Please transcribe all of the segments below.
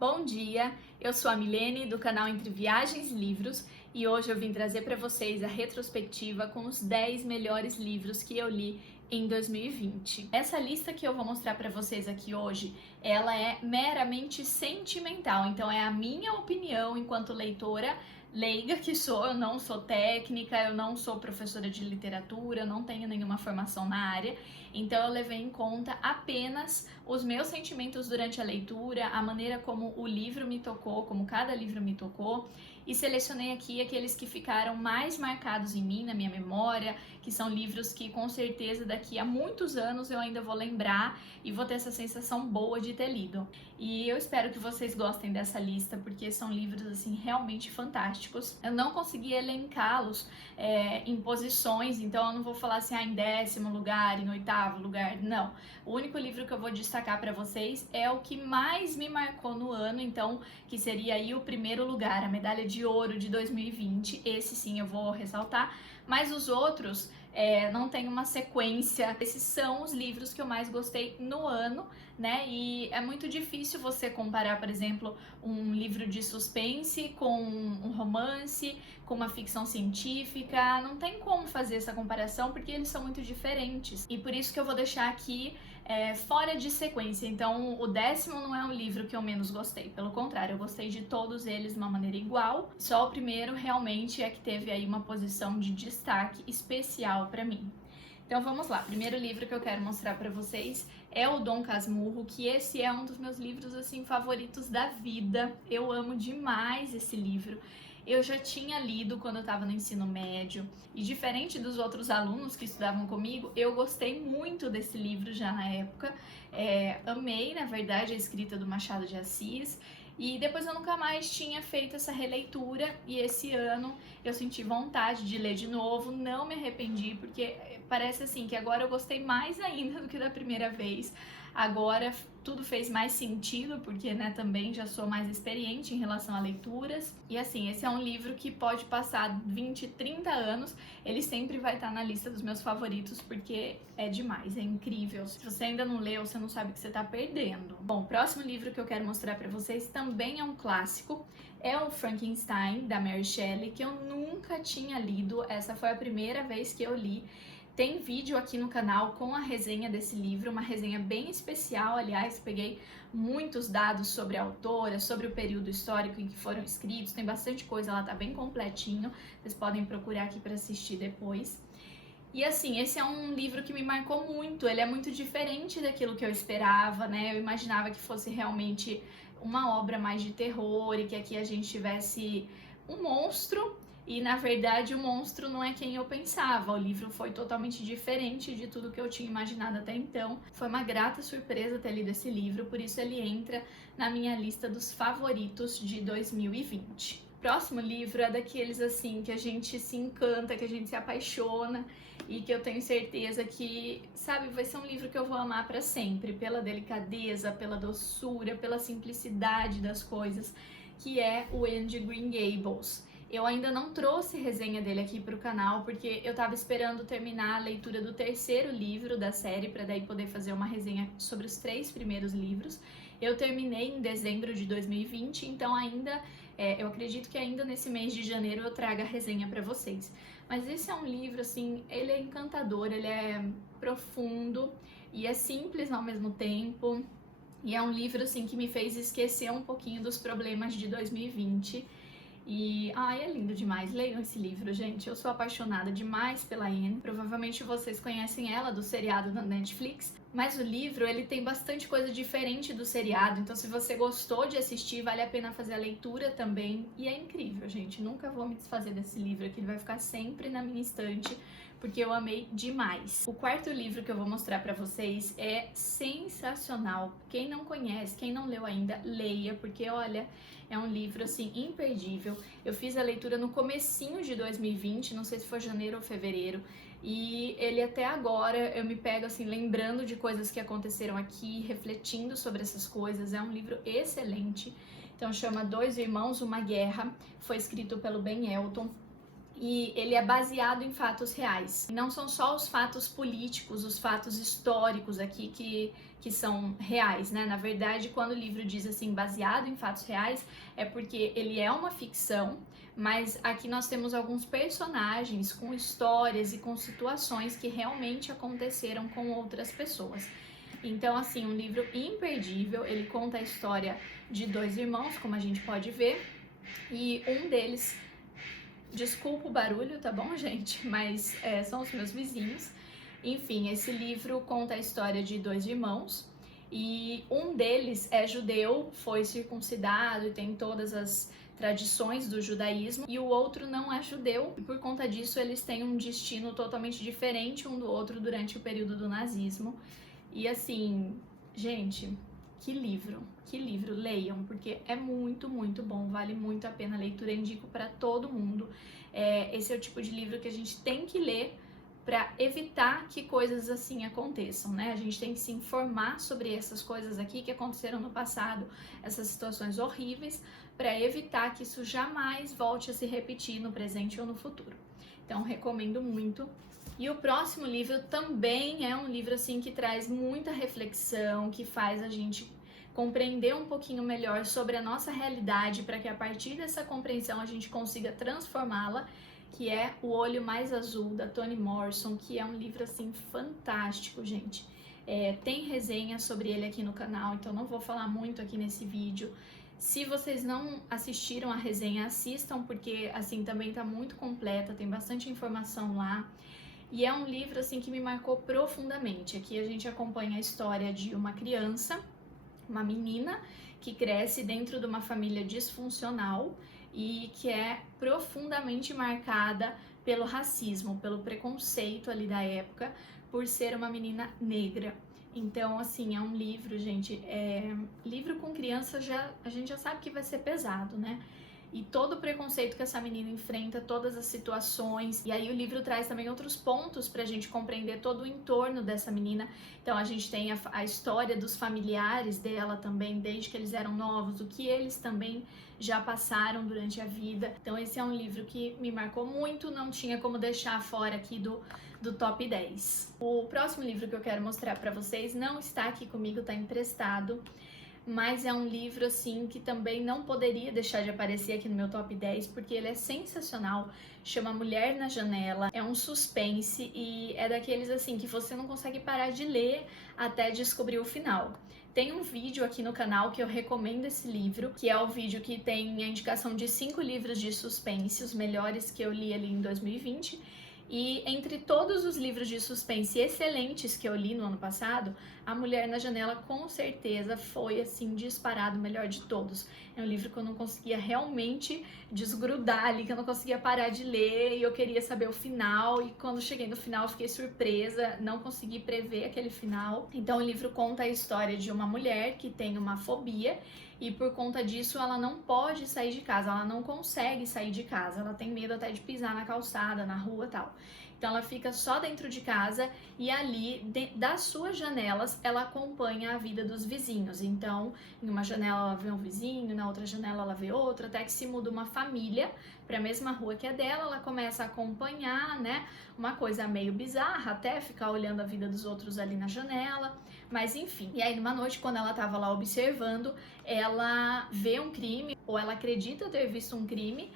Bom dia, eu sou a Milene do canal Entre Viagens e Livros e hoje eu vim trazer para vocês a retrospectiva com os 10 melhores livros que eu li em 2020. Essa lista que eu vou mostrar para vocês aqui hoje, ela é meramente sentimental, então é a minha opinião enquanto leitora leiga que sou, eu não sou técnica, eu não sou professora de literatura, eu não tenho nenhuma formação na área, então eu levei em conta apenas os meus sentimentos durante a leitura, a maneira como o livro me tocou, como cada livro me tocou, e selecionei aqui aqueles que ficaram mais marcados em mim, na minha memória, que são livros que com certeza daqui a muitos anos eu ainda vou lembrar e vou ter essa sensação boa de ter lido. E eu espero que vocês gostem dessa lista, porque são livros assim realmente fantásticos. Eu não consegui elencá-los em posições, então eu não vou falar assim, em 10º lugar, em 8º lugar, não. O único livro que eu vou destacar para vocês é o que mais me marcou no ano, então, que seria aí o primeiro lugar, a medalha de ouro de 2020, esse sim eu vou ressaltar, mas os outros não tem uma sequência. Esses são os livros que eu mais gostei no ano, né? E é muito difícil você comparar, por exemplo, um livro de suspense com um romance, com uma ficção científica. Não tem como fazer essa comparação porque eles são muito diferentes. E por isso que eu vou deixar aqui fora de sequência. Então, o 10º não é um livro que eu menos gostei. Pelo contrário, eu gostei de todos eles de uma maneira igual. Só o primeiro realmente é que teve aí uma posição de destaque especial para mim. Então vamos lá, primeiro livro que eu quero mostrar para vocês é o Dom Casmurro, que esse é um dos meus livros assim favoritos da vida. Eu amo demais esse livro. Eu já tinha lido quando eu estava no ensino médio e diferente dos outros alunos que estudavam comigo, eu gostei muito desse livro já na época. Amei, na verdade, a escrita do Machado de Assis. E depois eu nunca mais tinha feito essa releitura e esse ano eu senti vontade de ler de novo, não me arrependi, porque parece assim que agora eu gostei mais ainda do que da primeira vez. Agora tudo fez mais sentido, porque também já sou mais experiente em relação a leituras. E assim, esse é um livro que pode passar 20, 30 anos, ele sempre vai estar na lista dos meus favoritos, porque é demais, é incrível. Se você ainda não leu, você não sabe o que você está perdendo. Bom, o próximo livro que eu quero mostrar para vocês também é um clássico, é o Frankenstein, da Mary Shelley, que eu nunca tinha lido, essa foi a primeira vez que eu li. Tem vídeo aqui no canal com a resenha desse livro, uma resenha bem especial, aliás, peguei muitos dados sobre a autora, sobre o período histórico em que foram escritos, tem bastante coisa lá, tá bem completinho, vocês podem procurar aqui para assistir depois. E assim, esse é um livro que me marcou muito, ele é muito diferente daquilo que eu esperava, né? Eu imaginava que fosse realmente uma obra mais de terror e que aqui a gente tivesse um monstro. E na verdade o monstro não é quem eu pensava, o livro foi totalmente diferente de tudo que eu tinha imaginado até então. Foi uma grata surpresa ter lido esse livro, por isso ele entra na minha lista dos favoritos de 2020. O próximo livro é daqueles assim que a gente se encanta, que a gente se apaixona e que eu tenho certeza que, sabe, vai ser um livro que eu vou amar para sempre, pela delicadeza, pela doçura, pela simplicidade das coisas, que é o Anne de Green Gables. Eu ainda não trouxe resenha dele aqui para o canal, porque eu estava esperando terminar a leitura do 3º livro da série, para daí poder fazer uma resenha sobre os 3 primeiros livros. Eu terminei em dezembro de 2020, então ainda, eu acredito que ainda nesse mês de janeiro eu traga a resenha para vocês. Mas esse é um livro, assim, ele é encantador, ele é profundo e é simples ao mesmo tempo. E é um livro, assim, que me fez esquecer um pouquinho dos problemas de 2020. E, é lindo demais, leiam esse livro, gente, eu sou apaixonada demais pela Anne, provavelmente vocês conhecem ela do seriado da Netflix, mas o livro, ele tem bastante coisa diferente do seriado, então se você gostou de assistir, vale a pena fazer a leitura também, e é incrível, gente, nunca vou me desfazer desse livro aqui, ele vai ficar sempre na minha estante, porque eu amei demais. O 4º livro que eu vou mostrar pra vocês é sensacional. Quem não conhece, quem não leu ainda, leia, porque olha, é um livro assim imperdível. Eu fiz a leitura no comecinho de 2020, não sei se foi janeiro ou fevereiro, e ele até agora eu me pego assim lembrando de coisas que aconteceram aqui, refletindo sobre essas coisas. É um livro excelente. Então chama Dois Irmãos, Uma Guerra, foi escrito pelo Ben Elton. e ele é baseado em fatos reais. E não são só os fatos políticos, os fatos históricos aqui que são reais, né? Na verdade, quando o livro diz assim, baseado em fatos reais, é porque ele é uma ficção, mas aqui nós temos alguns personagens com histórias e com situações que realmente aconteceram com outras pessoas. Então, assim, um livro imperdível. Ele conta a história de dois irmãos, como a gente pode ver, e um deles, desculpa o barulho, tá bom, gente? Mas são os meus vizinhos. Enfim, esse livro conta a história de dois irmãos e um deles é judeu, foi circuncidado e tem todas as tradições do judaísmo, e o outro não é judeu, e por conta disso eles têm um destino totalmente diferente um do outro durante o período do nazismo. E assim, gente, que livro, leiam, porque é muito, muito bom, vale muito a pena a leitura, indico para todo mundo. Esse é o tipo de livro que a gente tem que ler para evitar que coisas assim aconteçam, né? A gente tem que se informar sobre essas coisas aqui que aconteceram no passado, essas situações horríveis, para evitar que isso jamais volte a se repetir no presente ou no futuro. Então, recomendo muito. E o próximo livro também é um livro assim que traz muita reflexão, que faz a gente compreender um pouquinho melhor sobre a nossa realidade, para que a partir dessa compreensão a gente consiga transformá-la, que é O Olho Mais Azul, da Toni Morrison, que é um livro assim fantástico, gente. Tem resenha sobre ele aqui no canal, então não vou falar muito aqui nesse vídeo. Se vocês não assistiram a resenha, assistam, porque assim também tá muito completa, tem bastante informação lá. E é um livro assim que me marcou profundamente. Aqui a gente acompanha a história de uma criança, uma menina que cresce dentro de uma família disfuncional e que é profundamente marcada pelo racismo, pelo preconceito ali da época, por ser uma menina negra. Então, assim, é um livro, gente, livro com criança a gente já sabe que vai ser pesado, né? E todo o preconceito que essa menina enfrenta, todas as situações. E aí o livro traz também outros pontos pra gente compreender todo o entorno dessa menina. Então a gente tem a história dos familiares dela também, desde que eles eram novos, o que eles também já passaram durante a vida. Então esse é um livro que me marcou muito, não tinha como deixar fora aqui do top 10. O próximo livro que eu quero mostrar pra vocês não está aqui comigo, tá emprestado. Mas é um livro, assim, que também não poderia deixar de aparecer aqui no meu top 10, porque ele é sensacional, chama Mulher na Janela, é um suspense e é daqueles, assim, que você não consegue parar de ler até descobrir o final. Tem um vídeo aqui no canal que eu recomendo esse livro, que é o vídeo que tem a indicação de 5 livros de suspense, os melhores que eu li ali em 2020, e entre todos os livros de suspense excelentes que eu li no ano passado, A Mulher na Janela com certeza foi, assim, disparado o melhor de todos. É um livro que eu não conseguia realmente desgrudar ali, que eu não conseguia parar de ler e eu queria saber o final, e quando cheguei no final eu fiquei surpresa, não consegui prever aquele final. Então o livro conta a história de uma mulher que tem uma fobia e por conta disso ela não pode sair de casa, ela não consegue sair de casa, ela tem medo até de pisar na calçada, na rua e tal. Então ela fica só dentro de casa e ali, das suas janelas, ela acompanha a vida dos vizinhos. Então, em uma janela ela vê um vizinho, na outra janela ela vê outro, até que se muda uma família para a mesma rua que a dela, ela começa a acompanhar, né? Uma coisa meio bizarra, até ficar olhando a vida dos outros ali na janela, mas enfim. E aí, numa noite, quando ela tava lá observando, ela vê um crime, ou ela acredita ter visto um crime,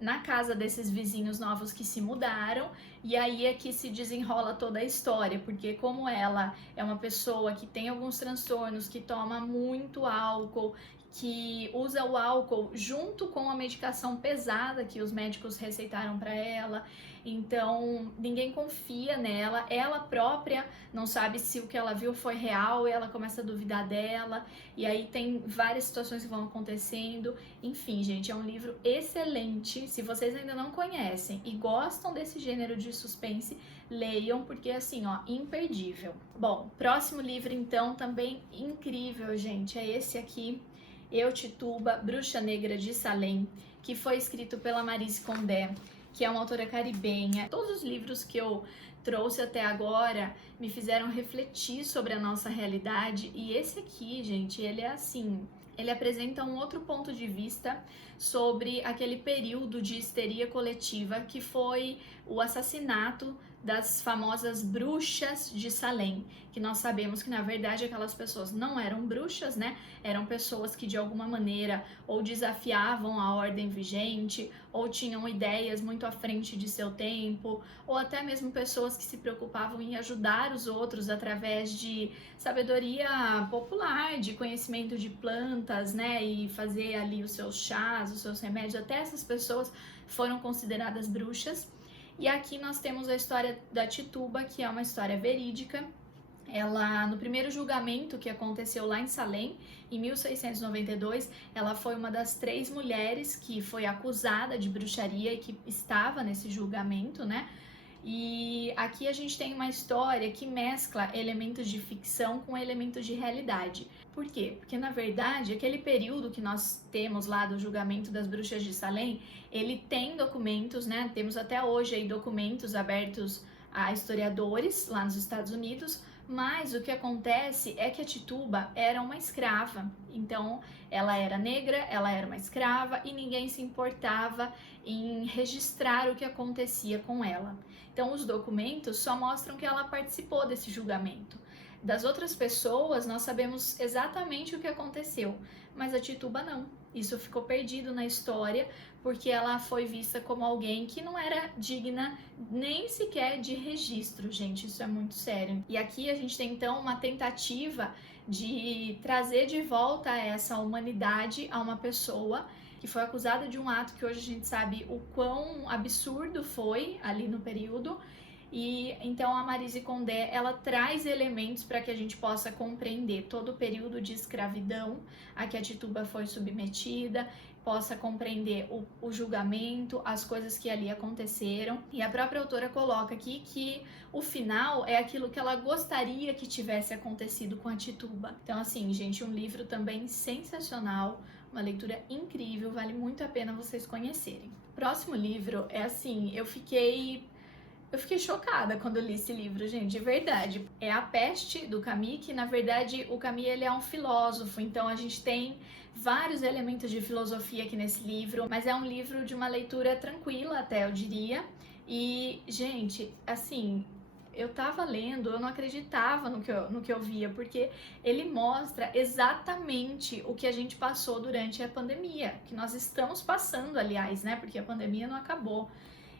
na casa desses vizinhos novos que se mudaram, e aí é que se desenrola toda a história, porque como ela é uma pessoa que tem alguns transtornos, que toma muito álcool, que usa o álcool junto com a medicação pesada que os médicos receitaram para ela, então ninguém confia nela, ela própria não sabe se o que ela viu foi real, e ela começa a duvidar dela, e aí tem várias situações que vão acontecendo. Enfim, gente, é um livro excelente. Se vocês ainda não conhecem e gostam desse gênero de suspense, leiam, porque assim, ó, imperdível. Bom, próximo livro então, também incrível, gente, é esse aqui, Eu, Tituba, Bruxa Negra de Salem, que foi escrito pela Maryse Condé, que é uma autora caribenha. Todos os livros que eu trouxe até agora me fizeram refletir sobre a nossa realidade, e esse aqui, gente, ele é assim, ele apresenta um outro ponto de vista sobre aquele período de histeria coletiva que foi o assassinato das famosas bruxas de Salem, que nós sabemos que na verdade aquelas pessoas não eram bruxas, né? Eram pessoas que de alguma maneira ou desafiavam a ordem vigente, ou tinham ideias muito à frente de seu tempo, ou até mesmo pessoas que se preocupavam em ajudar os outros através de sabedoria popular, de conhecimento de plantas, né? E fazer ali os seus chás, os seus remédios. Até essas pessoas foram consideradas bruxas. E aqui nós temos a história da Tituba, que é uma história verídica. Ela, no primeiro julgamento que aconteceu lá em Salem, em 1692, ela foi uma das 3 mulheres que foi acusada de bruxaria e que estava nesse julgamento, né? E aqui a gente tem uma história que mescla elementos de ficção com elementos de realidade. Por quê? Porque na verdade, aquele período que nós temos lá do julgamento das bruxas de Salem, ele tem documentos, né? Temos até hoje aí documentos abertos a historiadores lá nos Estados Unidos, mas o que acontece é que a Tituba era uma escrava. Então, ela era negra, ela era uma escrava e ninguém se importava em registrar o que acontecia com ela. Então, os documentos só mostram que ela participou desse julgamento. Das outras pessoas, nós sabemos exatamente o que aconteceu, mas a Tituba não. Isso ficou perdido na história, porque ela foi vista como alguém que não era digna nem sequer de registro, gente, isso é muito sério. E aqui a gente tem então uma tentativa de trazer de volta essa humanidade a uma pessoa que foi acusada de um ato que hoje a gente sabe o quão absurdo foi ali no período. E então a Maryse Condé, ela traz elementos para que a gente possa compreender todo o período de escravidão a que a Tituba foi submetida, possa compreender o julgamento, as coisas que ali aconteceram. E a própria autora coloca aqui que o final é aquilo que ela gostaria que tivesse acontecido com a Tituba. Então assim, gente, um livro também sensacional, uma leitura incrível, vale muito a pena vocês conhecerem. Próximo livro é assim, eu fiquei chocada quando eu li esse livro, gente, de verdade. É A Peste, do Camus, que na verdade o Camus ele é um filósofo, então a gente tem vários elementos de filosofia aqui nesse livro, mas é um livro de uma leitura tranquila até, eu diria. E, gente, assim, eu tava lendo, eu não acreditava no que eu via, porque ele mostra exatamente o que a gente passou durante a pandemia, que nós estamos passando, aliás, né, porque a pandemia não acabou.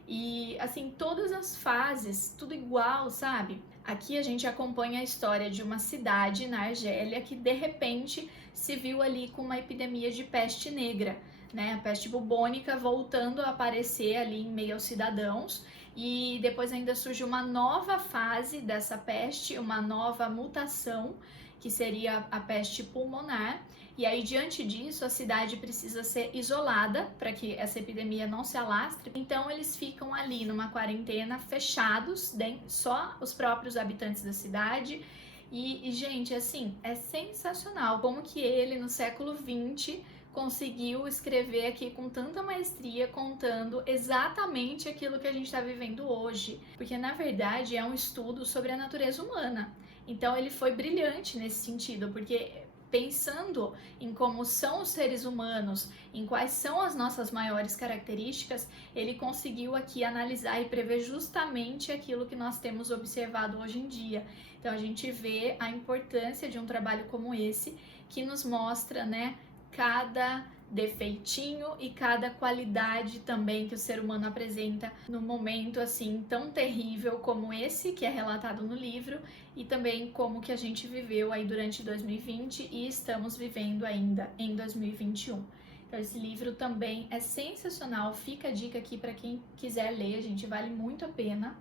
E assim, todas as fases, tudo igual, sabe? Aqui a gente acompanha a história de uma cidade na Argélia que de repente se viu ali com uma epidemia de peste negra, né? A peste bubônica voltando a aparecer ali em meio aos cidadãos. E depois ainda surge uma nova fase dessa peste, uma nova mutação, que seria a peste pulmonar. E aí, diante disso, a cidade precisa ser isolada para que essa epidemia não se alastre. Então, eles ficam ali numa quarentena, fechados, só os próprios habitantes da cidade. E, gente, assim, é sensacional como que ele, no século XX, conseguiu escrever aqui com tanta maestria, contando exatamente aquilo que a gente está vivendo hoje. Porque, na verdade, é um estudo sobre a natureza humana. Então, ele foi brilhante nesse sentido, porque pensando em como são os seres humanos, em quais são as nossas maiores características, ele conseguiu aqui analisar e prever justamente aquilo que nós temos observado hoje em dia. Então a gente vê a importância de um trabalho como esse, que nos mostra, né, cada defeitinho e cada qualidade também que o ser humano apresenta no momento assim tão terrível como esse que é relatado no livro, e também como que a gente viveu aí durante 2020 e estamos vivendo ainda em 2021. Então esse livro também é sensacional, fica a dica aqui para quem quiser ler, gente, vale muito a pena,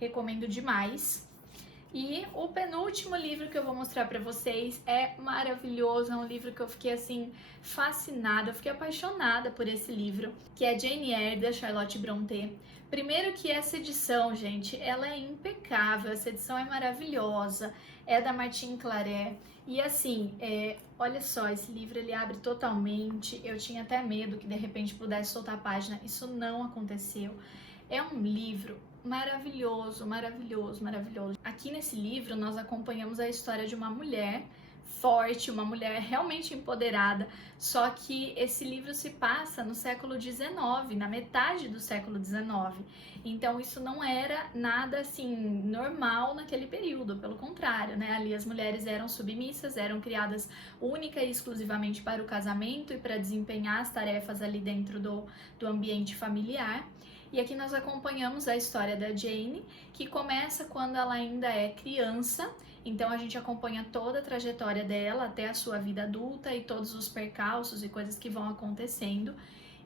recomendo demais. E o penúltimo livro que eu vou mostrar pra vocês é maravilhoso, é um livro que eu fiquei assim fascinada, eu fiquei apaixonada por esse livro, que é Jane Eyre, da Charlotte Brontë. Primeiro que essa edição, gente, ela é impecável, essa edição é maravilhosa, é da Martine Claret, e assim, olha só, esse livro ele abre totalmente, eu tinha até medo que de repente pudesse soltar a página, isso não aconteceu. É um livro maravilhoso, maravilhoso, maravilhoso. Aqui nesse livro nós acompanhamos a história de uma mulher forte, uma mulher realmente empoderada. Só que esse livro se passa no século XIX, na metade do século XIX. Então isso não era nada assim normal naquele período, pelo contrário, né? Ali as mulheres eram submissas, eram criadas única e exclusivamente para o casamento e para desempenhar as tarefas ali dentro do ambiente familiar. E aqui nós acompanhamos a história da Jane, que começa quando ela ainda é criança. Então a gente acompanha toda a trajetória dela até a sua vida adulta e todos os percalços e coisas que vão acontecendo.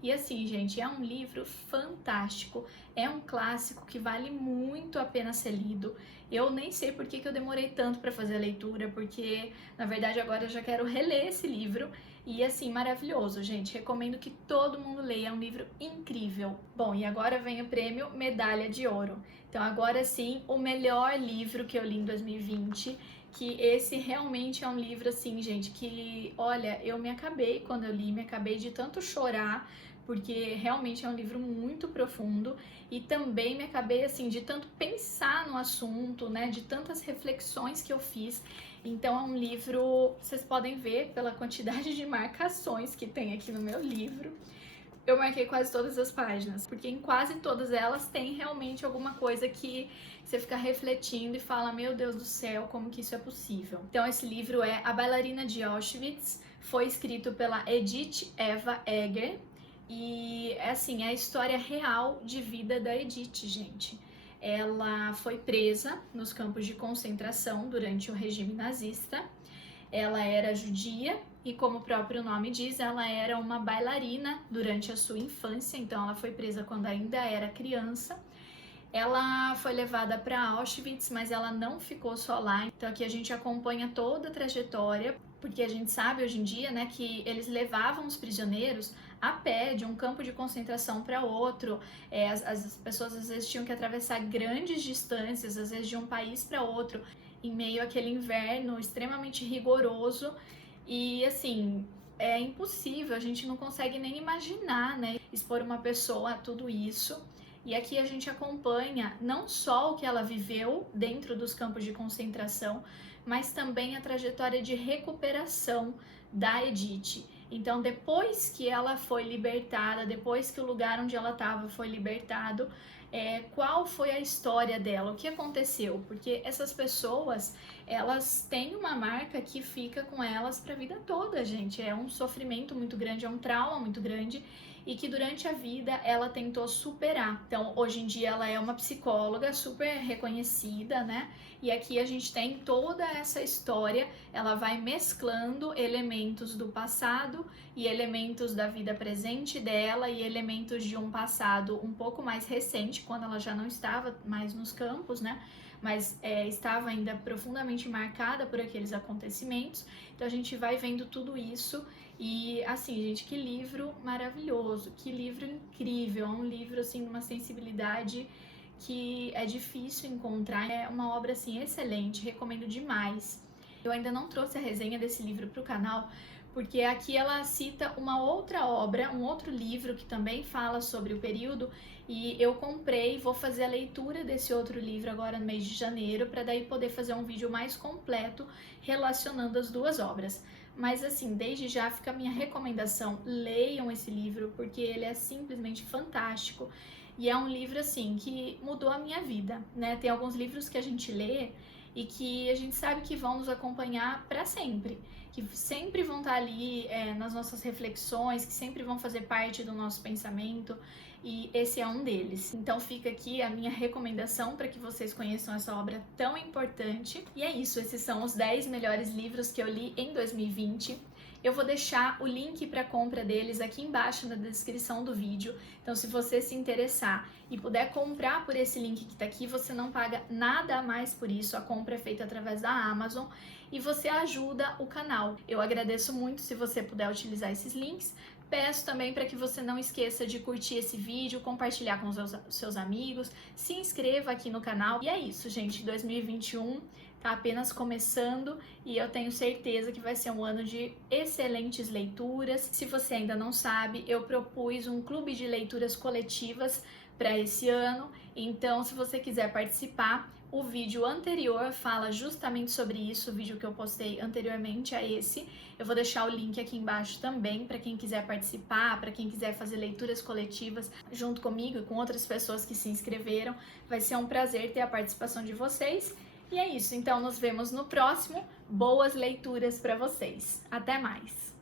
E assim, gente, é um livro fantástico, é um clássico que vale muito a pena ser lido. Eu nem sei por que eu demorei tanto para fazer a leitura, porque na verdade agora eu já quero reler esse livro. E assim, maravilhoso, gente. Recomendo que todo mundo leia, é um livro incrível. Bom, e agora vem o prêmio Medalha de Ouro. Então agora sim, o melhor livro que eu li em 2020, que esse realmente é um livro assim, gente, que, olha, eu me acabei quando eu li, me acabei de tanto chorar, porque realmente é um livro muito profundo, e também me acabei assim de tanto pensar no assunto, né, de tantas reflexões que eu fiz. Então é um livro, vocês podem ver pela quantidade de marcações que tem aqui no meu livro. Eu marquei quase todas as páginas, porque em quase todas elas tem realmente alguma coisa que você fica refletindo e fala, meu Deus do céu, como que isso é possível? Então esse livro é A Bailarina de Auschwitz, foi escrito pela Edith Eva Eger, e assim, é a história real de vida da Edith, gente. Ela foi presa nos campos de concentração durante o regime nazista. Ela era judia e, como o próprio nome diz, ela era uma bailarina durante a sua infância, então ela foi presa quando ainda era criança. Ela foi levada para Auschwitz, mas ela não ficou só lá. Então aqui a gente acompanha toda a trajetória, porque a gente sabe hoje em dia, né, que eles levavam os prisioneiros a pé de um campo de concentração para outro. As pessoas às vezes tinham que atravessar grandes distâncias, às vezes de um país para outro, em meio àquele inverno extremamente rigoroso. E assim, é impossível, a gente não consegue nem imaginar, né, expor uma pessoa a tudo isso. E aqui a gente acompanha não só o que ela viveu dentro dos campos de concentração, mas também a trajetória de recuperação da Edith. Então, depois que ela foi libertada, depois que o lugar onde ela estava foi libertado, qual foi a história dela, o que aconteceu? Porque essas pessoas, elas têm uma marca que fica com elas para a vida toda, gente. É um sofrimento muito grande, é um trauma muito grande, e que durante a vida ela tentou superar. Então, hoje em dia ela é uma psicóloga super reconhecida, né? E aqui a gente tem toda essa história, ela vai mesclando elementos do passado e elementos da vida presente dela e elementos de um passado um pouco mais recente, quando ela já não estava mais nos campos, né? Mas estava ainda profundamente marcada por aqueles acontecimentos. Então a gente vai vendo tudo isso. E assim, gente, que livro maravilhoso, que livro incrível, é um livro assim de uma sensibilidade que é difícil encontrar, é uma obra assim excelente, recomendo demais. Eu ainda não trouxe a resenha desse livro para o canal, porque aqui ela cita uma outra obra, um outro livro que também fala sobre o período, e eu comprei, vou fazer a leitura desse outro livro agora no mês de janeiro, para daí poder fazer um vídeo mais completo relacionando as duas obras. Mas assim, desde já fica a minha recomendação, leiam esse livro, porque ele é simplesmente fantástico, e é um livro assim que mudou a minha vida, né? Tem alguns livros que a gente lê e que a gente sabe que vão nos acompanhar para sempre, que sempre vão estar ali nas nossas reflexões, que sempre vão fazer parte do nosso pensamento, e esse é um deles. Então fica aqui a minha recomendação para que vocês conheçam essa obra tão importante. E é isso, esses são os 10 melhores livros que eu li em 2020. Eu vou deixar o link para compra deles aqui embaixo na descrição do vídeo. Então, se você se interessar e puder comprar por esse link que está aqui, você não paga nada a mais por isso. A compra é feita através da Amazon e você ajuda o canal. Eu agradeço muito se você puder utilizar esses links. Peço também para que você não esqueça de curtir esse vídeo, compartilhar com os seus amigos, se inscreva aqui no canal. E é isso, gente. 2021 tá apenas começando e eu tenho certeza que vai ser um ano de excelentes leituras. Se você ainda não sabe, eu propus um clube de leituras coletivas para esse ano. Então, se você quiser participar, O vídeo anterior fala justamente sobre isso, o vídeo que eu postei anteriormente a esse. Eu vou deixar o link aqui embaixo também para quem quiser participar, para quem quiser fazer leituras coletivas junto comigo e com outras pessoas que se inscreveram. Vai ser um prazer ter a participação de vocês. E é isso, então nos vemos no próximo. Boas leituras para vocês. Até mais!